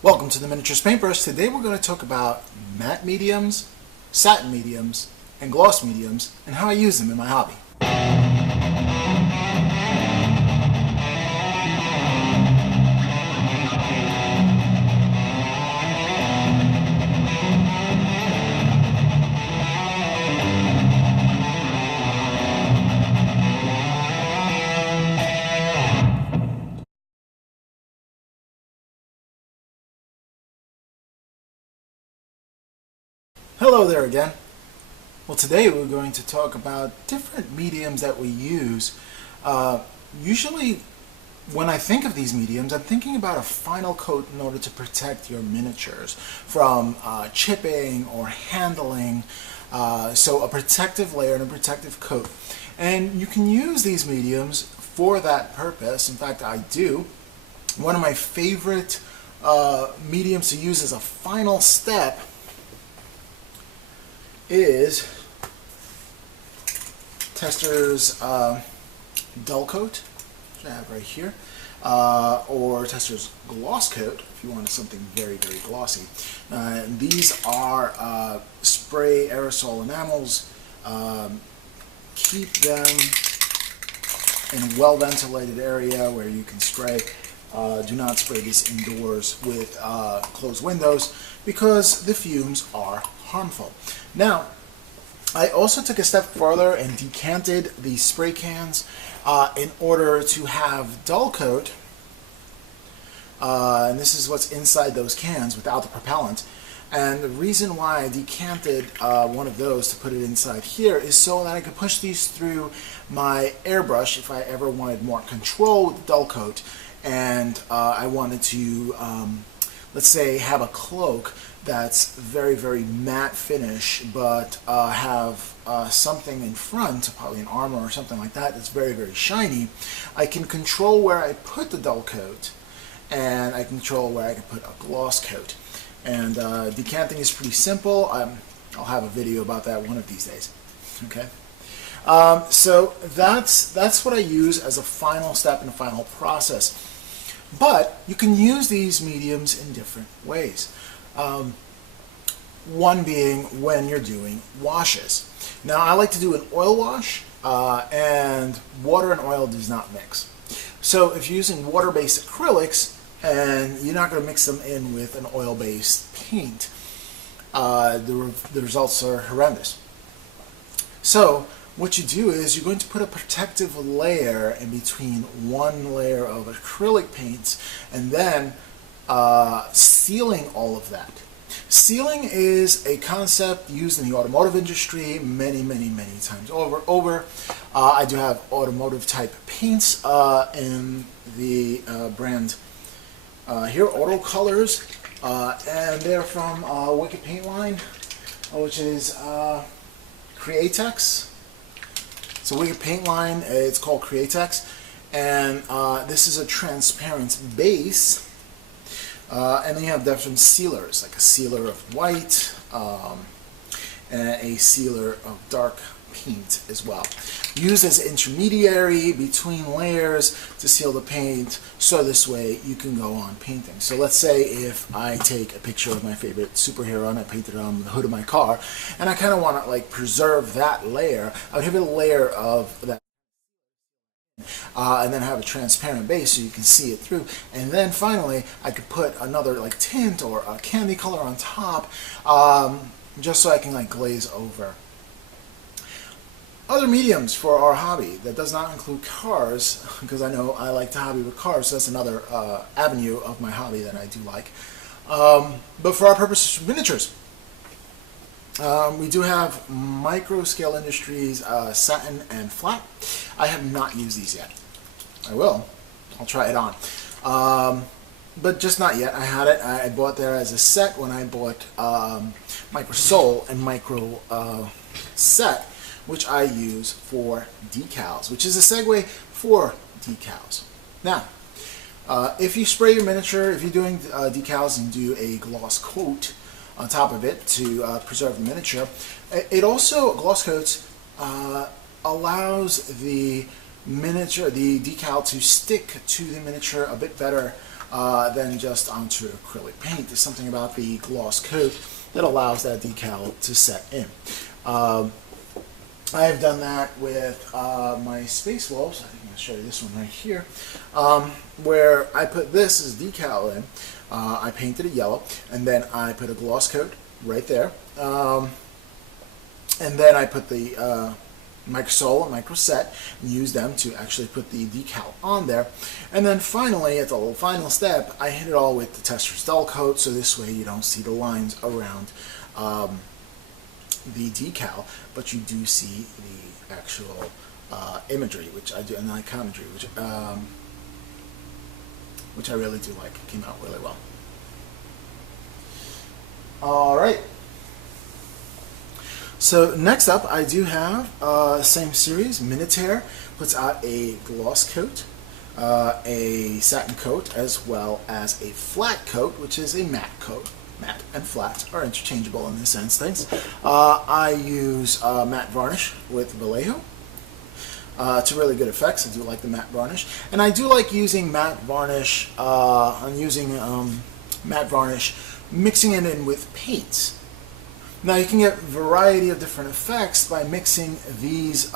Welcome to the Miniatures Paintbrush. Today we're going to talk about matte mediums, satin mediums, and gloss mediums, and how I use them in my hobby. Hello there again. Well, today we're going to talk about different mediums that we use. Usually when I think of these mediums, I'm thinking about a final coat in order to protect your miniatures from chipping or handling. So a protective layer and a protective coat. And you can use these mediums for that purpose. In fact, I do. One of my favorite mediums to use as a final step is Tester's Dull Coat, which I have right here, or Tester's Gloss Coat if you wanted something very, very glossy. These are spray aerosol enamels. Keep them in a well-ventilated area where you can spray. Do not spray these indoors with closed windows because the fumes are harmful. Now, I also took a step further and decanted the spray cans in order to have dull coat, and this is what's inside those cans without the propellant. And the reason why I decanted one of those to put it inside here is so that I could push these through my airbrush if I ever wanted more control with the dull coat, and I wanted to let's say have a cloak that's very, very matte finish, but have something in front, probably an armor or something like that, that's very, very shiny. I can control where I put the dull coat, and I control where I can put a gloss coat. And decanting is pretty simple. I'll have a video about that one of these days. Okay. So that's what I use as a final step in the final process. But you can use these mediums in different ways. One being when you're doing washes. Now, I like to do an oil wash, and water and oil does not mix. So if you're using water-based acrylics and you're not going to mix them in with an oil-based paint, the results are horrendous. So what you do is you're going to put a protective layer in between one layer of acrylic paints and then sealing all of that. Sealing is a concept used in the automotive industry many, many, many times over. I do have automotive type paints in the brand here, Auto Colors, and they're from Wicked Paint Line, which is Createx. It's a Wicked Paint Line. It's called Createx, and this is a transparent base. And then you have different sealers, like a sealer of white, and a sealer of dark paint as well. Used as an intermediary between layers to seal the paint, so this way you can go on painting. So let's say if I take a picture of my favorite superhero and I painted it on the hood of my car, and I kind of want to like preserve that layer, I would have a layer of that. And then have a transparent base so you can see it through, and then finally I could put another like tint or a candy color on top, just so I can like glaze over. Other mediums for our hobby that does not include cars, because I know I like to hobby with cars, so that's another avenue of my hobby that I do like. But for our purposes, miniatures. We do have Micro Scale Industries Satin and Flat. I have not used these yet. I will. I'll try it on. But just not yet. I had it. I bought there as a set when I bought Micro Soul and Micro Set, which I use for decals, which is a segue for decals. Now, if you spray your miniature, if you're doing decals and do a gloss coat on top of it to preserve the miniature. It also, gloss coats, allows the miniature, the decal, to stick to the miniature a bit better than just onto acrylic paint. There's something about the gloss coat that allows that decal to set in. I have done that with my space wolves. I think I'm going to show you this one right here, where I put this as decal in. I painted it yellow, and then I put a gloss coat right there, and then I put the microsole and microset and use them to actually put the decal on there. And then finally, at the final step, I hit it all with the Tester's dull coat, so this way you don't see the lines around the decal, but you do see the actual imagery, which I do, and the iconography, which I really do like. It came out really well. All right. So next up, I do have same series. Minotaur puts out a gloss coat, a satin coat, as well as a flat coat, which is a matte coat. Matte and flat are interchangeable in this instance. I use matte varnish with Vallejo to really good effects. I do like the matte varnish, and I do like using matte varnish. I'm using matte varnish, mixing it in with paints. Now you can get a variety of different effects by mixing these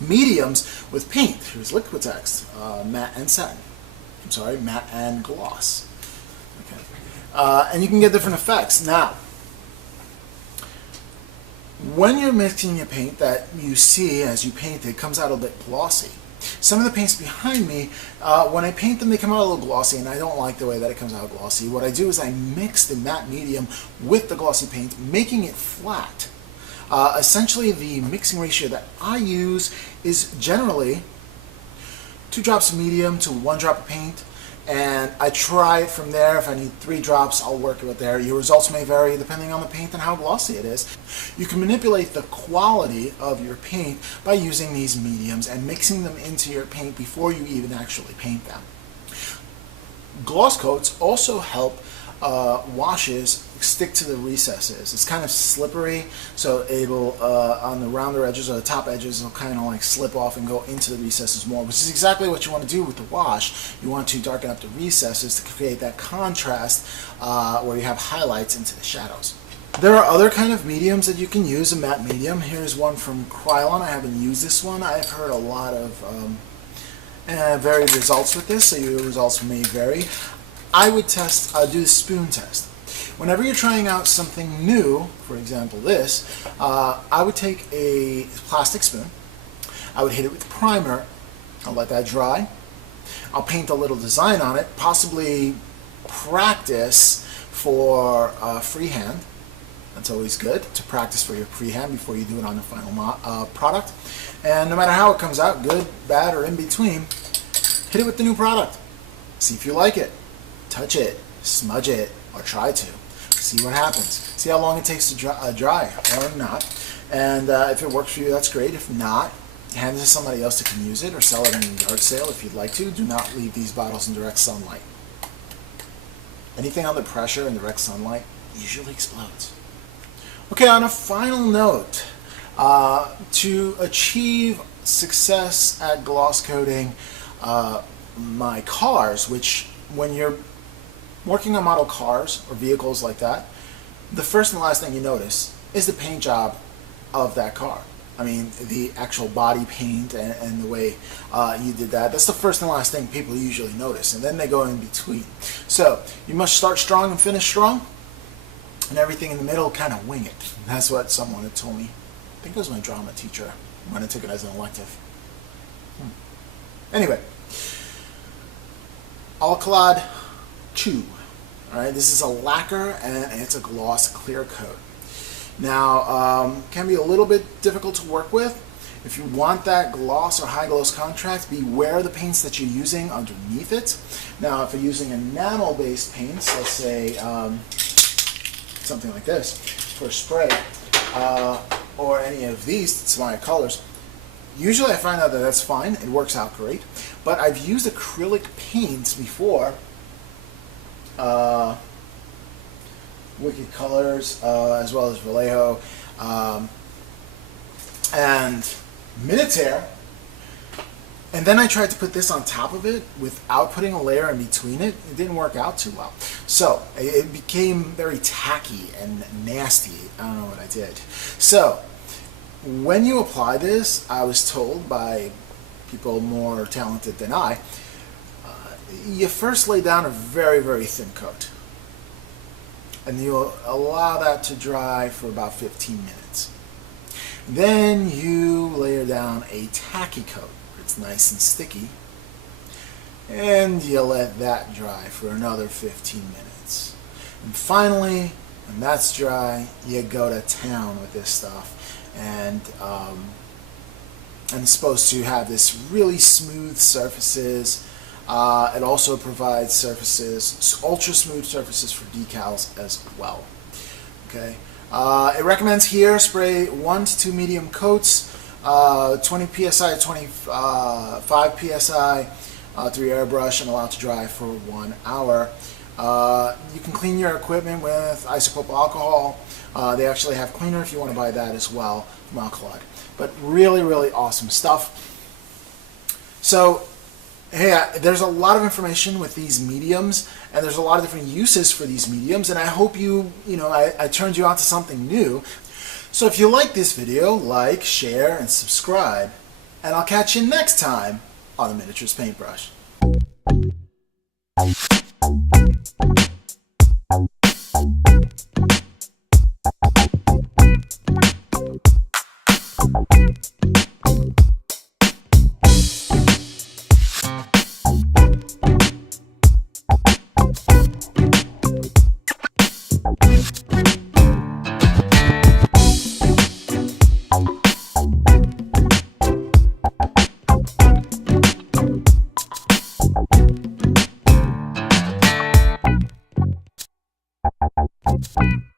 mediums with paint. Here's Liquitex, matte and satin. I'm sorry, matte and gloss. Okay. And you can get different effects. Now, when you're mixing your paint, that you see as you paint it comes out a bit glossy. Some of the paints behind me, when I paint them, they come out a little glossy, and I don't like the way that it comes out glossy. What I do is I mix the matte medium with the glossy paint, making it flat. Essentially, the mixing ratio that I use is generally 2 drops of medium to 1 drop of paint, and I try it from there. If I need 3 drops, I'll work it with there. Your results may vary depending on the paint and how glossy it is. You can manipulate the quality of your paint by using these mediums and mixing them into your paint before you even actually paint them. Gloss coats also help washes stick to the recesses. It's kind of slippery, so it'll on the rounder edges or the top edges, it'll kind of like slip off and go into the recesses more, which is exactly what you want to do with the wash. You want to darken up the recesses to create that contrast where you have highlights into the shadows. There are other kind of mediums that you can use, a matte medium. Here's one from Krylon. I haven't used this one. I've heard a lot of varied results with this, so your results may vary. I would do the spoon test. Whenever you're trying out something new, for example this, I would take a plastic spoon, I would hit it with primer, I'll let that dry, I'll paint a little design on it, possibly practice for freehand. That's always good to practice for your freehand before you do it on the final product. And no matter how it comes out, good, bad, or in between, hit it with the new product. See if you like it. Touch it, smudge it, or try to. See what happens. See how long it takes to dry or not. And if it works for you, that's great. If not, hand it to somebody else that can use it or sell it in a yard sale if you'd like to. Do not leave these bottles in direct sunlight. Anything under pressure in direct sunlight usually explodes. Okay, on a final note, to achieve success at gloss coating my cars, which when you're working on model cars or vehicles like that, the first and last thing you notice is the paint job of that car. I mean, the actual body paint and the way you did that. That's the first and last thing people usually notice, and then they go in between. So you must start strong and finish strong, and everything in the middle, kind of wing it. That's what someone had told me. I think it was my drama teacher when I took it as an elective. Anyway, Alcalad 2. Alright, this is a lacquer and it's a gloss clear coat. Now, can be a little bit difficult to work with. If you want that gloss or high gloss contrast, beware the paints that you're using underneath it. Now, if you're using enamel based paints, let's say something like this for spray, or any of these Smile colors, usually I find out that that's fine. It works out great. But I've used acrylic paints before, Wicked Colors, as well as Vallejo, and Minotaur. And then I tried to put this on top of it without putting a layer in between it. It didn't work out too well. So it became very tacky and nasty. I don't know what I did. So when you apply this, I was told by people more talented than I, you first lay down a very, very thin coat. And you'll allow that to dry for about 15 minutes. Then you layer down a tacky coat. It's nice and sticky, and you let that dry for another 15 minutes. And finally, when that's dry, you go to town with this stuff, and it's supposed to have this really smooth surfaces. It also provides surfaces, ultra smooth surfaces for decals as well. Okay, it recommends here spray 1 to 2 medium coats. 20 psi, 25 psi through your airbrush, and allow it to dry for 1 hour. You can clean your equipment with isopropyl alcohol. They actually have cleaner if you want to buy that as well from Alkalide. But really, really awesome stuff. So, hey, there's a lot of information with these mediums, and there's a lot of different uses for these mediums, and I hope I turned you on to something new. So if you like this video, like, share, and subscribe. And I'll catch you next time on the Miniatures Paintbrush. You